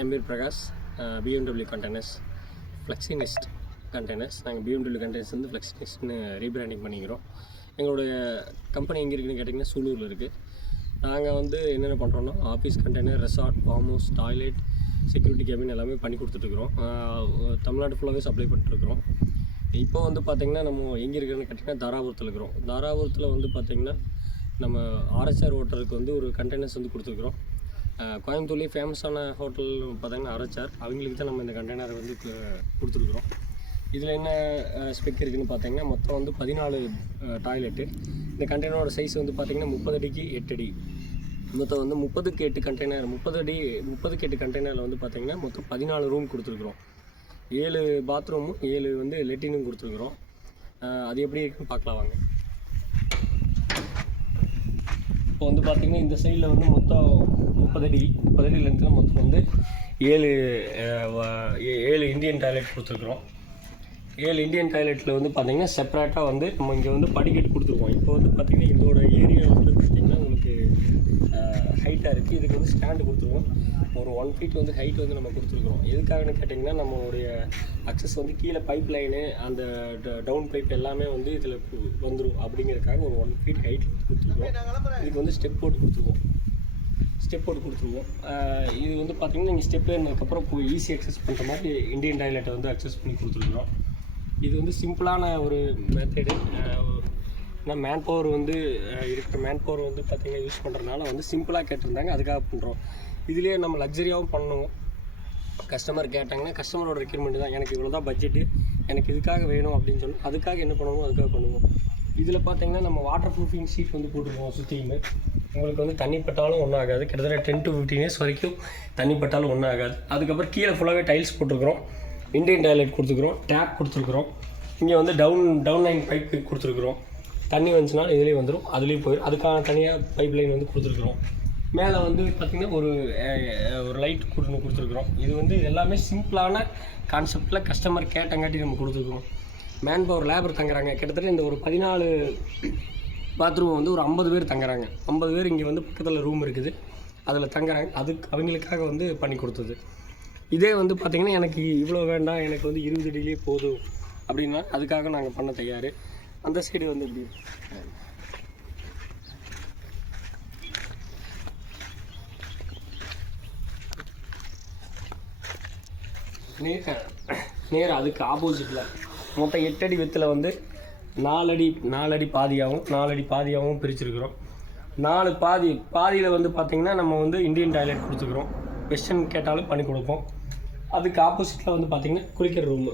என் பேர் Prakash. BMW containers ஃப்ளெக்ஸினிஸ்ட் containers. நாங்கள் BMW கண்டெய்னர்ஸ் வந்து ஃப்ளெக்ஸினிஸ்ட்னு ரீபிராண்டிங் பண்ணிக்கிறோம். எங்களுடைய கம்பெனி எங்கே இருக்குதுன்னு கேட்டிங்கன்னா சூலூரில் இருக்குது. நாங்கள் வந்து என்னென்ன பண்ணுறோன்னா office container, resort, farm house, toilet, security cabin எல்லாமே பண்ணி கொடுத்துட்ருக்குறோம். தமிழ்நாடு ஃபுல்லாகவே சப்ளை பண்ணிட்டுருக்குறோம். இப்போ வந்து பார்த்திங்கன்னா நம்ம எங்கே இருக்குதுன்னு கேட்டிங்கன்னா தாராபுரத்தில் இருக்கிறோம். தாராபுரத்தில் வந்து பார்த்திங்கன்னா நம்ம RHR ஹோட்டலுக்கு வந்து ஒரு கண்டெய்னர்ஸ் வந்து கொடுத்துருக்குறோம். கோயம்புத்தூர்லேயே ஃபேமஸான ஹோட்டல் பார்த்திங்கன்னா RHR, அவங்களுக்கு தான் நம்ம இந்த கண்டெய்னரை வந்து கொடுத்துருக்குறோம். இதில் என்ன ஸ்பெக் இருக்குதுன்னு பார்த்தீங்கன்னா மொத்தம் வந்து 14 டாய்லெட்டு. இந்த கண்டெய்னரோட சைஸ் வந்து பார்த்திங்கன்னா 30 அடிக்கு 8 அடி. மொத்தம் வந்து 30க்கு 8 கண்டெய்னர், 30க்கு 8 கண்டெய்னரில் வந்து பார்த்திங்கன்னா மொத்தம் 14 ரூம் கொடுத்துருக்குறோம். 7 பாத்ரூமும் 7 வந்து லெட்டினும் கொடுத்துருக்குறோம். அது எப்படி இருக்குன்னு பார்க்கலாம் வாங்க. இப்போ வந்து பார்த்திங்கன்னா இந்த சைடில் வந்து மொத்தம் 30 அடி லென்த்தில் மொத்தம் வந்து 7 இந்தியன் டாய்லெட் கொடுத்துருக்குறோம். 7 இந்தியன் டாய்லெட்டில் வந்து பார்த்திங்கன்னா செப்பரேட்டாக வந்து நம்ம இங்கே வந்து படிக்கட்டு கொடுத்துருக்கோம். இப்போ வந்து பார்த்திங்கன்னா இதோட ஏரியா வந்து பார்த்திங்கன்னா உங்களுக்கு ஹைட்டாக இருக்குது. இதுக்கு வந்து ஸ்டாண்டு கொடுத்துருவோம். ஒரு 1 ஃபீட் வந்து ஹைட் வந்து நம்ம கொடுத்துருக்குறோம். எதுக்காகன்னு கேட்டிங்கன்னா நம்மளுடைய அக்சஸ் வந்து கீழே பைப் லைனு, அந்த டவுன் பைப் எல்லாமே வந்து இதில் வந்துடும் அப்படிங்கிறதுக்காக ஒரு 1 ஃபீட் ஹைட் கொடுத்துருக்கோம். இதுக்கு வந்து ஸ்டெப் போட்டு கொடுத்துருவோம். இது வந்து பார்த்திங்கன்னா நீங்கள் ஸ்டெப் ஏறினதுக்கப்புறம் போய் ஈஸி அக்சஸ் பண்ணுற மாதிரி இந்தியன் டாய்லெட்டை வந்து அக்சஸ் பண்ணி கொடுத்துருக்குறோம். இது வந்து சிம்பிளான ஒரு மெத்தடு. ஏன்னா மேன் பவர் வந்து இருக்கிற மேன் பவர் வந்து பார்த்திங்கன்னா யூஸ் பண்ணுறதுனால வந்து சிம்பிளாக கேட்டிருந்தாங்க, அதுக்காக பண்ணுறோம். இதுலேயே நம்ம லக்ஸரியாகவும் பண்ணணும். கஸ்டமர் கேட்டாங்கன்னா கஸ்டமரோட ரெக்யூர்மெண்ட் தான், எனக்கு இவ்வளோ தான் பட்ஜெட்டு, எனக்கு இதுக்காக வேணும் அப்படின்னு சொல்லி அதுக்காக என்ன பண்ணுவோமோ அதுக்காக பண்ணுவோம். இதில் பார்த்திங்கன்னா நம்ம வாட்டர் ப்ரூஃபிங் ஷீட் வந்து போட்டுருக்கோம் சுற்றியுமே. உங்களுக்கு வந்து தண்ணி பட்டாலும் ஒன்றும் ஆகாது. கிட்டத்தட்ட 10 to 15 இயர்ஸ் வரைக்கும் தண்ணி பட்டாலும் ஒன்றும் ஆகாது. அதுக்கப்புறம் கீழே ஃபுல்லாகவே டைல்ஸ் போட்டிருக்கிறோம். இந்தியன் டாய்லெட் கொடுத்துருக்குறோம். டேப் கொடுத்துருக்குறோம். இங்கே வந்து டவுன் லைன் பைப் கொடுத்துருக்குறோம். தண்ணி வந்துச்சுனாலும் இதுலேயும் வந்துடும், அதுலேயும் போயிடும். அதுக்கான தனியாக பைப் லைன் வந்து கொடுத்துருக்குறோம். மேலே வந்து பார்த்திங்கன்னா ஒரு லைட் கொடுத்துருக்குறோம். இது வந்து எல்லாமே சிம்பிளான கான்செப்டில் கஸ்டமர் கேட்டங்காட்டி நம்ம கொடுத்துருக்குறோம். மேன் பவர் லேபர் தங்குறாங்க. கிட்டத்தட்ட இந்த ஒரு 14 பாத்ரூம் வந்து ஒரு 50 பேர் தங்குறாங்க. 50 பேர் இங்கே வந்து பக்கத்தில் ரூம் இருக்குது, அதில் தங்குறாங்க. அதுக்கு அவங்களுக்காக வந்து பண்ணி கொடுத்தது. இதே வந்து பார்த்திங்கன்னா எனக்கு இவ்வளோ வேண்டாம், எனக்கு வந்து 20 அடியிலே போதும் அப்படின்னா அதுக்காக நாங்கள் பண்ண தயார். அந்த சைடு வந்து இப்படி நேராக அதுக்கு ஆப்போசிட்டில் மொத்தம் 8 அடி வித்தில் வந்து 4 அடி பாதியாகவும் பிரிச்சுருக்குறோம். 4 பாதியில் வந்து பார்த்திங்கன்னா நம்ம வந்து இந்தியன் டாய்லெட் கொடுத்துக்கிறோம். வெஸ்டர்ன் கேட்டாலும் பண்ணி கொடுப்போம். அதுக்கு ஆப்போசிட்டில் வந்து பார்த்திங்கன்னா குளிக்கிற ரூமு,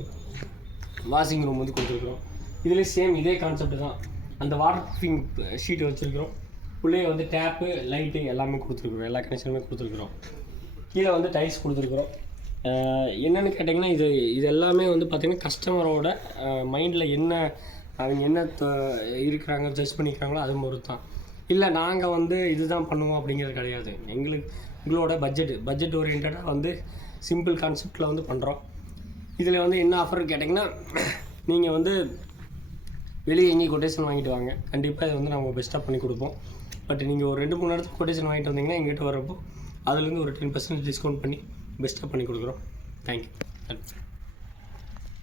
வாஷிங் ரூம் வந்து கொடுத்துருக்குறோம். இதுலேயும் சேம் இதே கான்செப்ட் தான். அந்த வாட்டர் ப்ரூஃபிங் ஷீட் வச்சுருக்குறோம். உள்ளே வந்து டேப்பு, லைட்டு எல்லாமே கொடுத்துருக்குறோம். எல்லா கனெக்ஷனுமே கொடுத்துருக்குறோம். கீழே வந்து டைல்ஸ் கொடுத்துருக்குறோம். என்னென்னு கேட்டிங்கன்னா இது எல்லாமே வந்து பார்த்திங்கன்னா கஸ்டமரோட மைண்டில் அவங்க என்ன இருக்கிறாங்க ஜட்ஜ் பண்ணிக்கிறாங்களோ அது பொறுத்து தான். இல்லை நாங்கள் வந்து இதுதான் பண்ணுவோம் அப்படிங்கிறது கிடையாது. எங்களோட பட்ஜெட் ஓரியன்டாக வந்து சிம்பிள் கான்செப்டில் வந்து பண்ணுறோம். இதில் வந்து என்ன ஆஃபர் கேட்டிங்கன்னா நீங்கள் வந்து வெளியே எங்கேயும் கொட்டேஷன் வாங்கிட்டு வாங்க, கண்டிப்பாக இதை வந்து நம்ம பெஸ்ட்டாக பண்ணி கொடுப்போம். பட் நீங்கள் ஒரு 2-3 இடத்துக்கு கொட்டேஷன் வாங்கிட்டு வந்தீங்கன்னா எங்கிட்ட வரப்போ அதுலேருந்து ஒரு 10% டிஸ்கவுண்ட் பண்ணி பெஸ்ட்டாக பண்ணி கொடுக்குறோம். தேங்க்யூ.